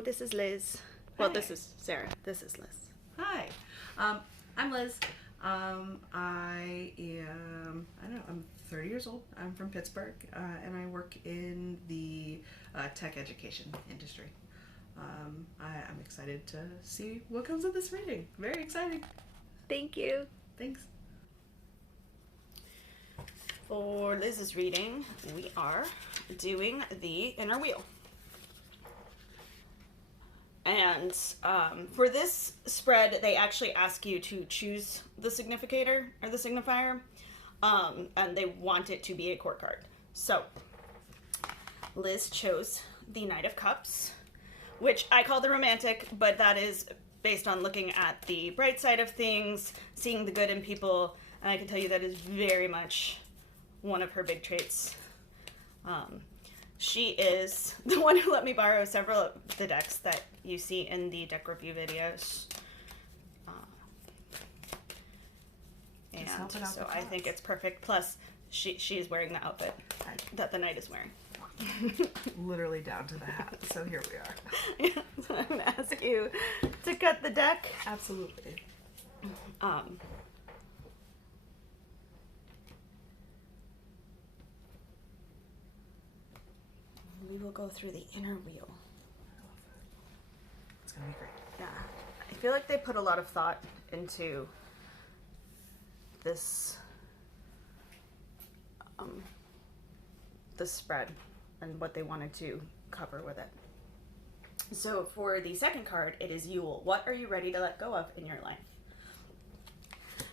Hello, this is Liz. Well, Hi. this is Sarah. This is Liz. Hi, I'm Liz. I'm 30 years old. I'm from Pittsburgh, and I work in the tech education industry. I'm excited to see what comes of this reading. Very exciting. Thank you. Thanks. For Liz's reading, we are doing the inner wheel. And for this spread, they actually ask you to choose the significator or the signifier, and they want it to be a court card. So Liz chose the Knight of Cups, which I call the romantic, but that is based on looking at the bright side of things, seeing the good in people, and I can tell you that is very much one of her big traits. She is the one who let me borrow several of the decks that you see in the deck review videos. And so I think it's perfect. Plus, she's wearing the outfit that the knight is wearing. Literally down to the hat. So here we are. Yeah, so I'm going to ask you to cut the deck. Absolutely. We will go through the inner wheel. I love it. It's gonna be great. Yeah. I feel like they put a lot of thought into this spread and what they wanted to cover with it. So for the second card, it is Yule. What are you ready to let go of in your life?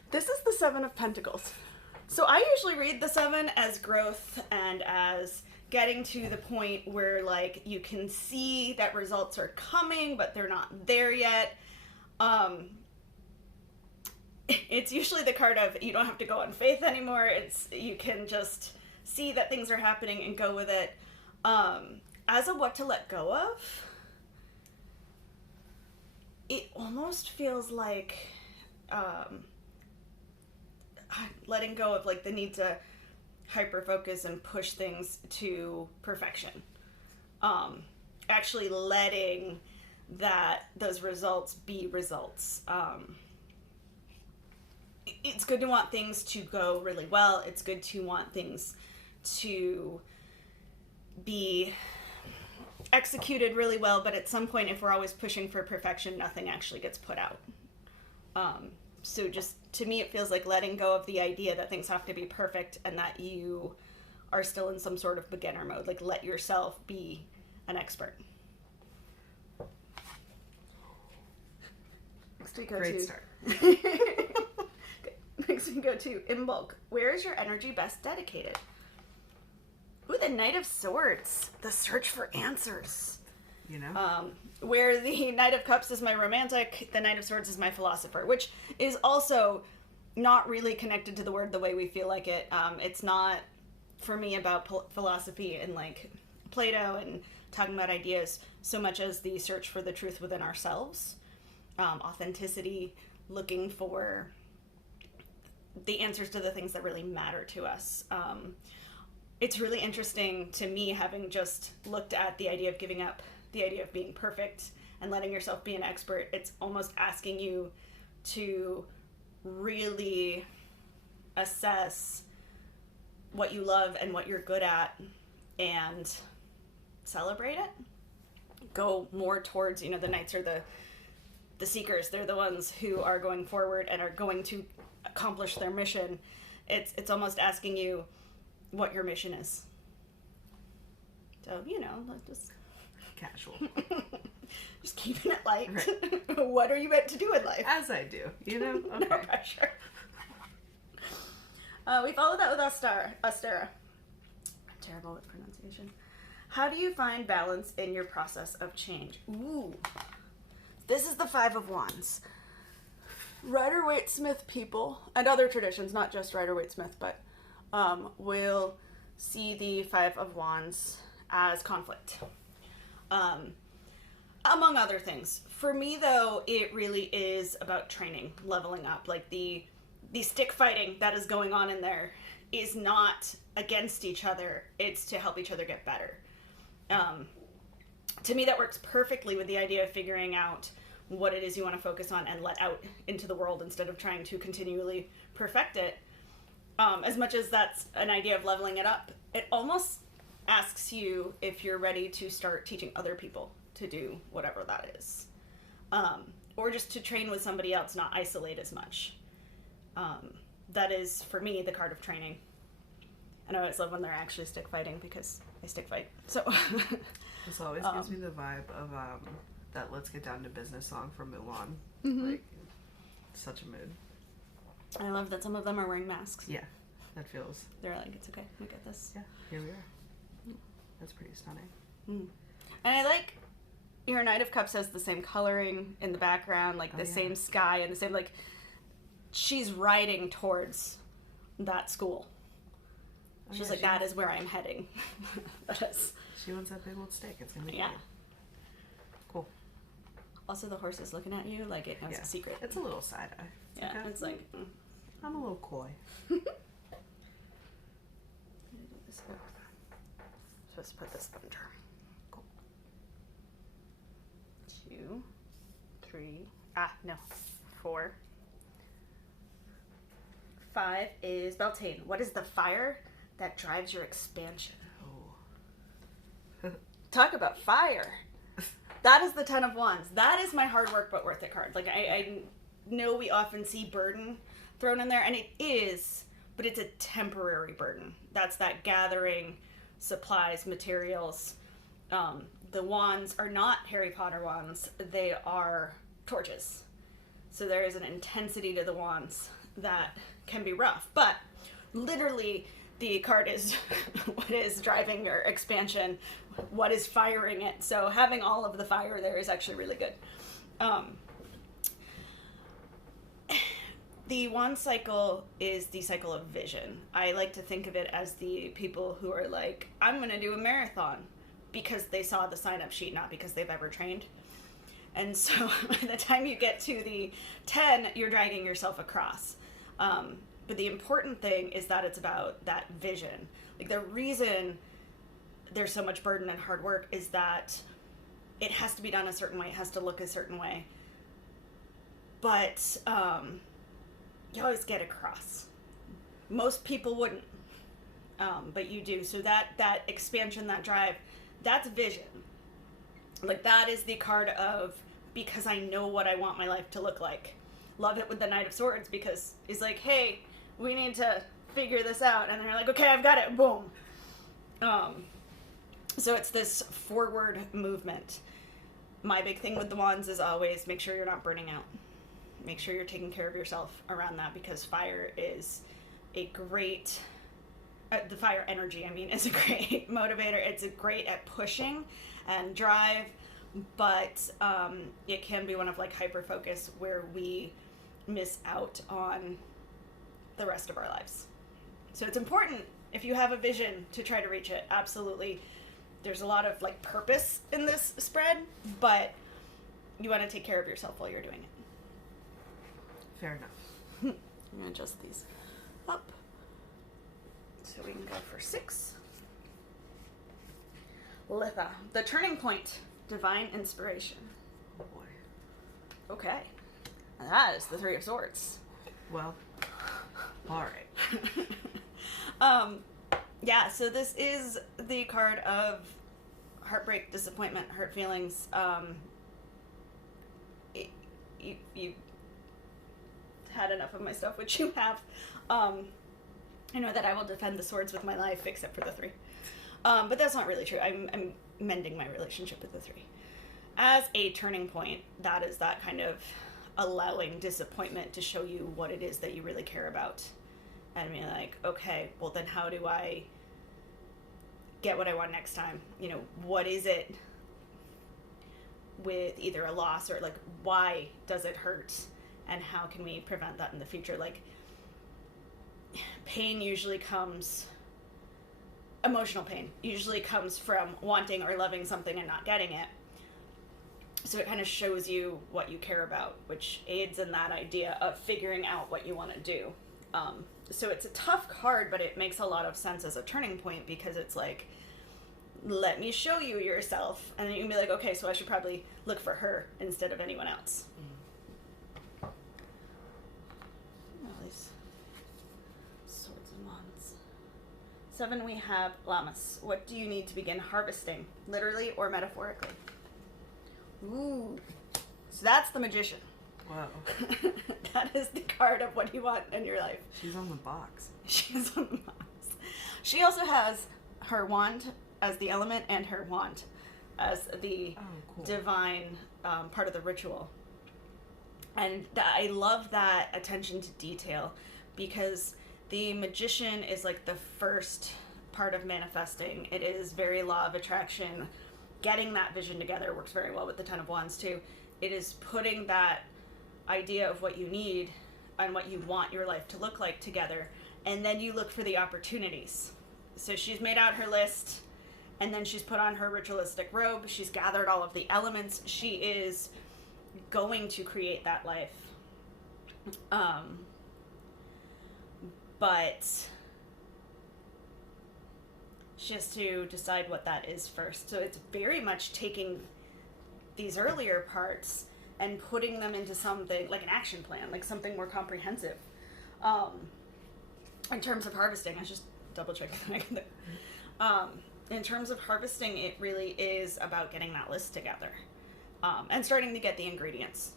This is the Seven of Pentacles. So I usually read the Seven as growth and as getting to the point where like you can see that results are coming, but they're not there yet. It's usually the card of you don't have to go on faith anymore. It's you can just see that things are happening and go with it. As a what to let go of, it almost feels like letting go of like the need to hyper focus and push things to perfection. Actually letting those results be results. It's good to want things to go really well. It's good to want things to be executed really well, but at some point, if we're always pushing for perfection, nothing actually gets put out. So just, to me, it feels like letting go of the idea that things have to be perfect and that you are still in some sort of beginner mode. Like, let yourself be an expert. Next we go Great to... start. Next we go to in bulk. Where is your energy best dedicated? Ooh, the Knight of Swords. The search for answers. You know? Where the Knight of Cups is my romantic, the Knight of Swords is my philosopher, which is also not really connected to the word the way we feel like it. It's not, for me, about philosophy and like Plato and talking about ideas so much as the search for the truth within ourselves. Authenticity, looking for the answers to the things that really matter to us. It's really interesting to me, having just looked at the idea of giving up the idea of being perfect and letting yourself be an expert. It's almost asking you to really assess what you love and what you're good at and celebrate it. Go more towards, the knights are the seekers. They're the ones who are going forward and are going to accomplish their mission. It's almost asking you what your mission is. So, let's just... Casual. Just keeping it light. Right. What are you meant to do in life? As I do, Okay. No pressure. We follow that with Astera. Terrible with pronunciation. How do you find balance in your process of change? Ooh. This is the Five of Wands. Rider-Waite-Smith people, and other traditions, not just Rider-Waite-Smith, but will see the Five of Wands as conflict. Among other things. For me, though, it really is about training, leveling up. Like the stick fighting that is going on in there is not against each other. It's to help each other get better. to me, that works perfectly with the idea of figuring out what it is you want to focus on and let out into the world instead of trying to continually perfect it. As much as that's an idea of leveling it up, it almost asks you if you're ready to start teaching other people to do whatever that is. Or just to train with somebody else, not isolate as much. That is, for me, the card of training. And I always love when they're actually stick fighting because I stick fight. So This always gives me the vibe of that "Let's Get Down to Business" song from Mulan. Mm-hmm. Like, such a mood. I love that some of them are wearing masks. Yeah, that feels. They're like, it's okay, we get this. Yeah, here we are. That's pretty stunning. Mm. And I like your Knight of Cups has the same coloring in the background, like the same sky and the same, like, she's riding towards that school. She's like, that is where I'm heading. That is. She wants that big old steak. It's gonna be cool. Also, the horse is looking at you like it knows a secret. It's a little side eye. Yeah, okay. It's like... I'm a little coy. Supposed to put this under. Cool. 2, 3... 4. 5 is Beltane. What is the fire that drives your expansion? Oh. Talk about fire. That is the 10 of Wands. That is my hard work but worth it card. Like, I know we often see burden thrown in there, and it is, but it's a temporary burden. That's that gathering supplies, materials. The wands are not Harry Potter wands. They are torches. So there is an intensity to the wands that can be rough. But literally, the card is what is driving your expansion, what is firing it. So having all of the fire there is actually really good. The wand cycle is the cycle of vision. I like to think of it as the people who are like, I'm going to do a marathon because they saw the sign-up sheet, not because they've ever trained. And so by the time you get to the 10, you're dragging yourself across. But the important thing is that it's about that vision. Like, the reason there's so much burden and hard work is that it has to be done a certain way. It has to look a certain way. But you always get across. Most people wouldn't, but you do. So that expansion, that drive, that's vision. Like, that is the card of, because I know what I want my life to look like. Love it with the Knight of Swords because he's like, hey, we need to figure this out. And they're like, okay, I've got it. Boom. So it's this forward movement. My big thing with the wands is always make sure you're not burning out. Make sure you're taking care of yourself around that, because fire is a great, the fire energy, I mean, is a great motivator. It's great at pushing and drive, but it can be one of, like, hyper focus where we miss out on the rest of our lives. So it's important, if you have a vision, to try to reach it. Absolutely. There's a lot of, like, purpose in this spread, but you want to take care of yourself while you're doing it. Fair enough. I'm going to adjust these up so we can go for 6. Litha, the turning point, divine inspiration. Oh boy. Okay. And that is the 3 of Swords. Well, all right. Yeah, so this is the card of heartbreak, disappointment, hurt feelings. You had enough of my stuff, which you have. I know that I will defend the swords with my life, except for the 3. But that's not really true. I'm mending my relationship with the 3. As a turning point, that is that kind of allowing disappointment to show you what it is that you really care about. And be like, okay, well then how do I get what I want next time? You know, what is it with either a loss or, like, why does it hurt? And how can we prevent that in the future? Like, pain usually comes, emotional pain usually comes from wanting or loving something and not getting it. So it kind of shows you what you care about, which aids in that idea of figuring out what you want to do. So it's a tough card, but it makes a lot of sense as a turning point, because it's like, let me show you yourself. And then you can be like, okay, so I should probably look for her instead of anyone else. All these swords and wands. 7, we have llamas. What do you need to begin harvesting, literally or metaphorically? Ooh. So that's the magician. Wow. That is the card of what you want in your life. She's on the box. She's on the box. She also has her wand as the element and her wand as the divine part of the ritual. And I love that attention to detail, because the magician is like the first part of manifesting. It is very law of attraction. Getting that vision together works very well with the 10 of Wands too. It is putting that idea of what you need and what you want your life to look like together, and then you look for the opportunities. So she's made out her list, and then she's put on her ritualistic robe. She's gathered all of the elements. She is going to create that life. But she has to decide what that is first. So it's very much taking these earlier parts and putting them into something like an action plan, like something more comprehensive. In terms of harvesting, I just double checked that. In terms of harvesting, it really is about getting that list together and starting to get the ingredients.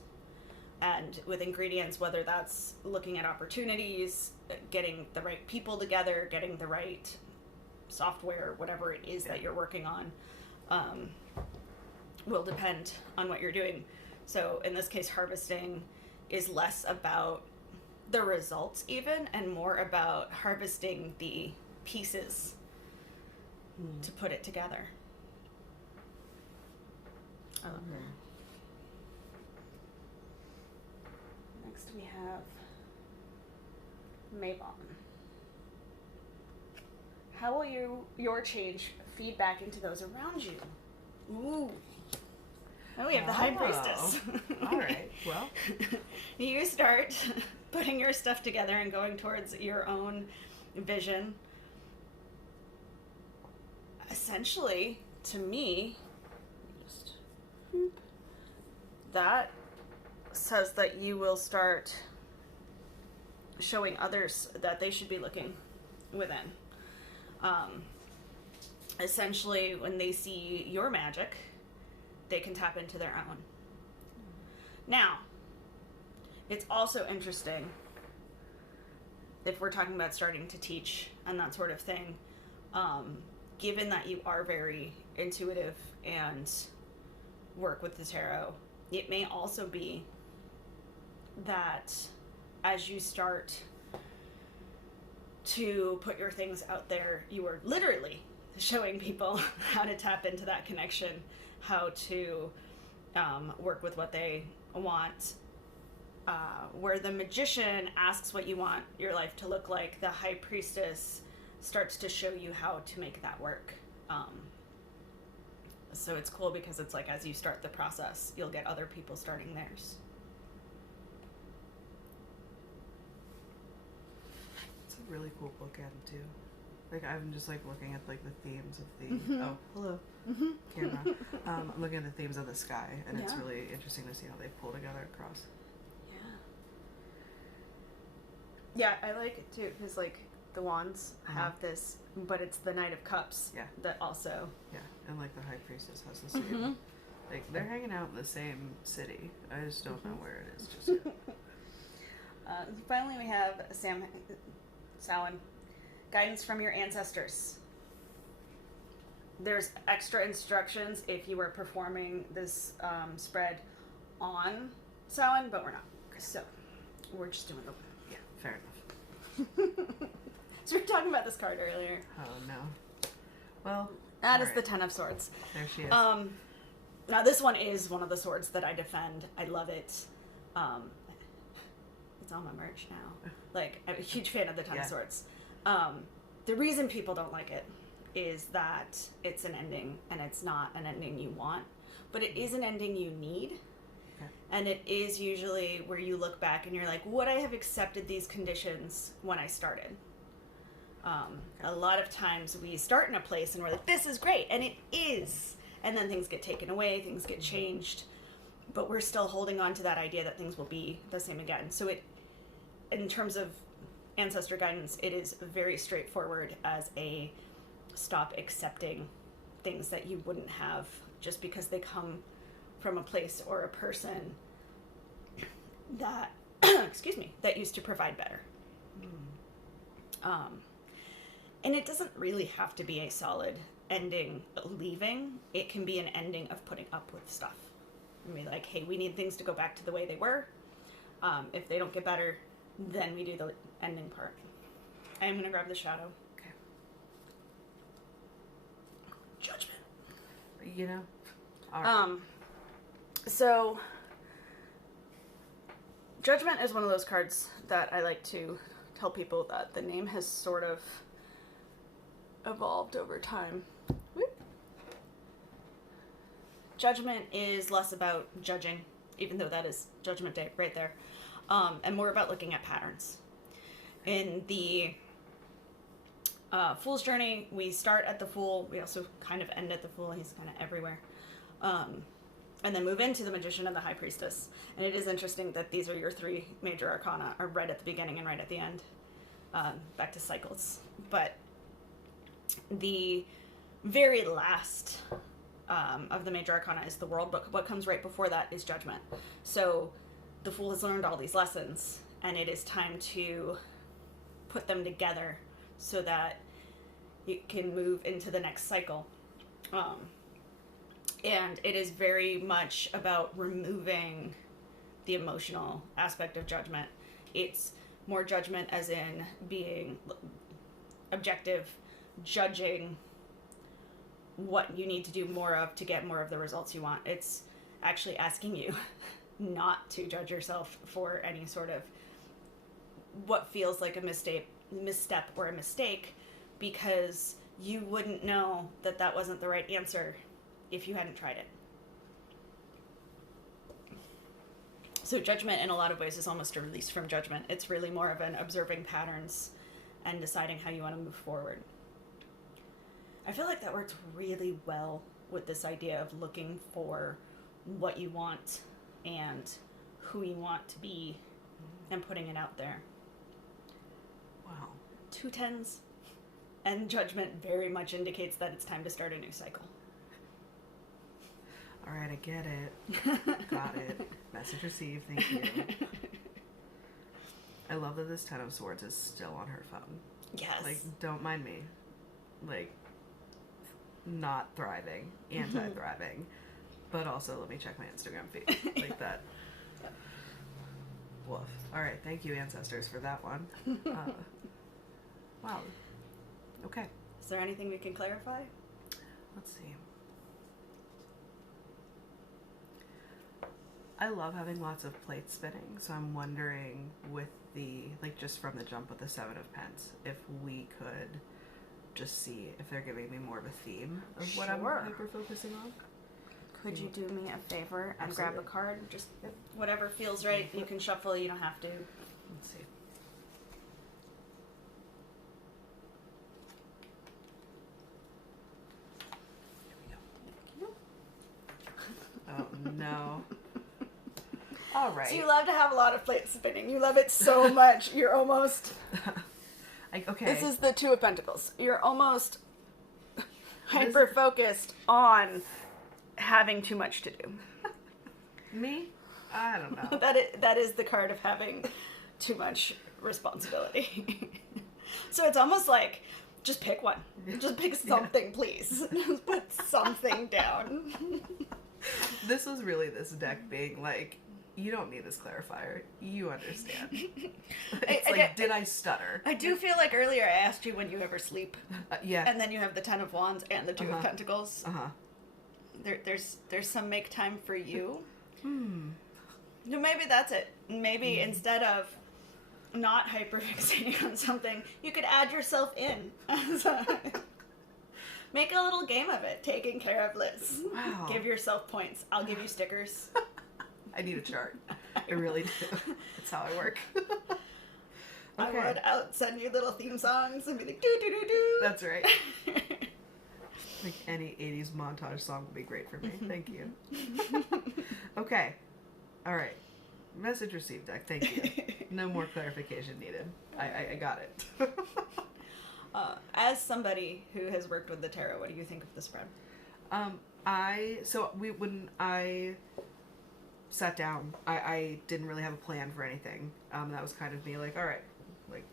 And with ingredients, whether that's looking at opportunities, getting the right people together, getting the right software, whatever it is that you're working on, will depend on what you're doing. So in this case, harvesting is less about the results even, and more about harvesting the pieces to put it together. I love her. Next we have Mabon. How will your change feed back into those around you? Ooh. Oh, we have the High Priestess. All right. Well, you start putting your stuff together and going towards your own vision. Essentially, to me, just that says that you will start showing others that they should be looking within. Essentially, when they see your magic, they can tap into their own. Now, it's also interesting, if we're talking about starting to teach and that sort of thing, given that you are very intuitive and work with the tarot, it may also be that as you start to put your things out there, you are literally showing people how to tap into that connection, how to work with what they want. Where the magician asks what you want your life to look like, the High Priestess starts to show you how to make that work. So it's cool because it's like as you start the process, you'll get other people starting theirs. It's a really cool bookend too. Like I'm just like looking at like the themes of the oh hello camera. I'm looking at the themes of the sky, and it's really interesting to see how they pull together across. Yeah, I like it too because like the wands have this, but it's the Knight of Cups that also and like the High Priestess has the same. Like they're hanging out in the same city. I just don't know where it is just yet. Finally, we have Samhain. Guidance from your ancestors. There's extra instructions if you were performing this spread on Samhain, but we're not. So we're just doing the... Yeah, fair enough. So we were talking about this card earlier. Oh, no. Well, that is the Ten of Swords. There she is. Now this one is one of the swords that I defend. I love it. It's on my merch now. Like, I'm a huge fan of the Ten of Swords. The reason people don't like it is that it's an ending, and it's not an ending you want, but it is an ending you need. And it is usually where you look back and you're like, would I have accepted these conditions when I started? A lot of times we start in a place and we're like, this is great, and it is. And then things get taken away, things get changed, but we're still holding on to that idea that things will be the same again. So in terms of ancestor guidance, it is very straightforward as a stop accepting things that you wouldn't have just because they come from a place or a person that, excuse me, that used to provide better. And it doesn't really have to be a solid ending leaving. It can be an ending of putting up with stuff. And be like, hey, we need things to go back to the way they were. If they don't get better, then we do the ending part. I'm going to grab the shadow. Okay. Judgment. You know? All right. So, Judgment is one of those cards that I like to tell people that the name has sort of evolved over time. Whoop. Judgment is less about judging, even though that is Judgment Day right there, and more about looking at patterns. In the Fool's Journey, we start at the Fool. We also kind of end at the Fool. He's kind of everywhere. And then move into the Magician and the High Priestess. And it is interesting that these are your three major arcana, are right at the beginning and right at the end. Back to cycles. But the very last of the major arcana is the World Book. What comes right before that is Judgment. So the Fool has learned all these lessons, and it is time to put them together so that it can move into the next cycle. And it is very much about removing the emotional aspect of judgment. It's more judgment as in being objective, judging what you need to do more of to get more of the results you want. It's actually asking you not to judge yourself for any sort of what feels like a misstep or a mistake, because you wouldn't know that that wasn't the right answer if you hadn't tried it. So Judgment in a lot of ways is almost a release from judgment. It's really more of an observing patterns and deciding how you want to move forward. I feel like that works really well with this idea of looking for what you want and who you want to be and putting it out there. Wow. 2 tens, and Judgment very much indicates that it's time to start a new cycle. All right, I get it. Got it. Message received. Thank you. I love that this Ten of Swords is still on her phone. Yes. Like, don't mind me. Like, not thriving, anti-thriving, but also let me check my Instagram feed. Like that. Woof. All right, thank you, ancestors, for that one. Wow. Okay. Is there anything we can clarify? Let's see. I love having lots of plates spinning, so I'm wondering with the, like, just from the jump with the Seven of Pence, if we could just see if they're giving me more of a theme of what I'm hyper-focusing on. Could you do me a favor and Absolutely. grab a card? Just whatever feels right. You can shuffle, you don't have to. Let's see. Here we go. Oh, no. All right. So you love to have a lot of plates spinning. You love it so much. You're almost... Okay. This is the Two of Pentacles. You're almost hyper-focused on having too much to do. Me? I don't know. That is the card of having too much responsibility. So it's almost like, just pick one. Just pick something, please. Just put something down. This was really this deck being like, you don't need this clarifier. You understand. It's like, did I stutter? I do feel like earlier I asked you when you ever sleep. Yeah. And then you have the Ten of Wands and the Two of Pentacles. Uh-huh. There's some make time for you. No, maybe that's it. Maybe instead of not hyperfixating on something, you could add yourself in. Make a little game of it. Taking care of Liz. Wow. Give yourself points. I'll give you stickers. I need a chart. I really do. That's how I work. I Okay. would send you little theme songs and be like, do do do do. That's right. Like any 80s montage song would be great for me. Thank you. Okay. All right. Message received, Doc. Thank you. No more clarification needed. I got it. As somebody who has worked with the tarot, what do you think of the spread? When I sat down, I didn't really have a plan for anything. That was kind of me like, all right, like,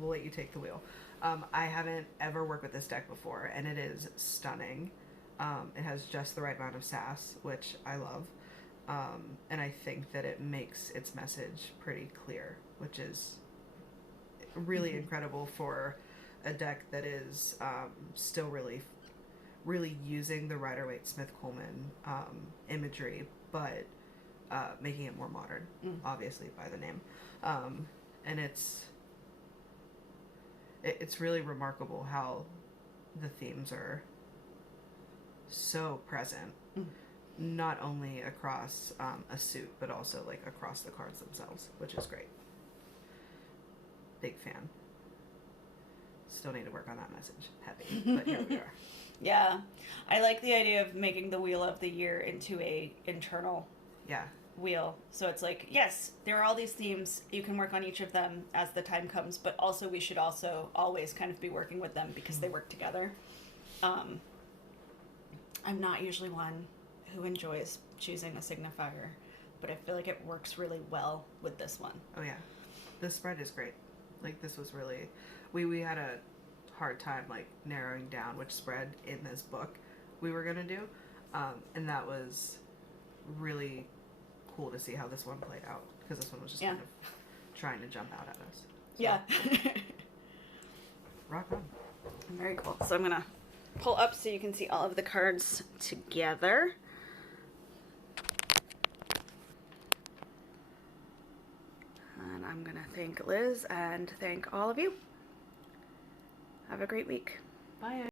we'll let you take the wheel. I haven't ever worked with this deck before, and it is stunning. It has just the right amount of sass, which I love. And I think that it makes its message pretty clear, which is really incredible for a deck that is still really using the Rider-Waite-Smith-Coleman imagery, but making it more modern, obviously by the name. And it's really remarkable how the themes are so present, not only across a suit, but also like across the cards themselves, which is great. Big fan. Still need to work on that message. Heavy, but here we are. Yeah, I like the idea of making the wheel of the year into a internal wheel. So it's like, yes, there are all these themes. You can work on each of them as the time comes, but also we should also always kind of be working with them because they work together. I'm not usually one who enjoys choosing a signifier, but I feel like it works really well with this one. Oh yeah, the spread is great. Like, this was really, we had a hard time like narrowing down which spread in this book we were gonna do, and that was really cool to see how this one played out, because this one was just kind of trying to jump out at us. So, Yeah. rock on. Very cool. So I'm gonna pull up so you can see all of the cards together. And I'm gonna thank Liz and thank all of you. Have a great week. Bye.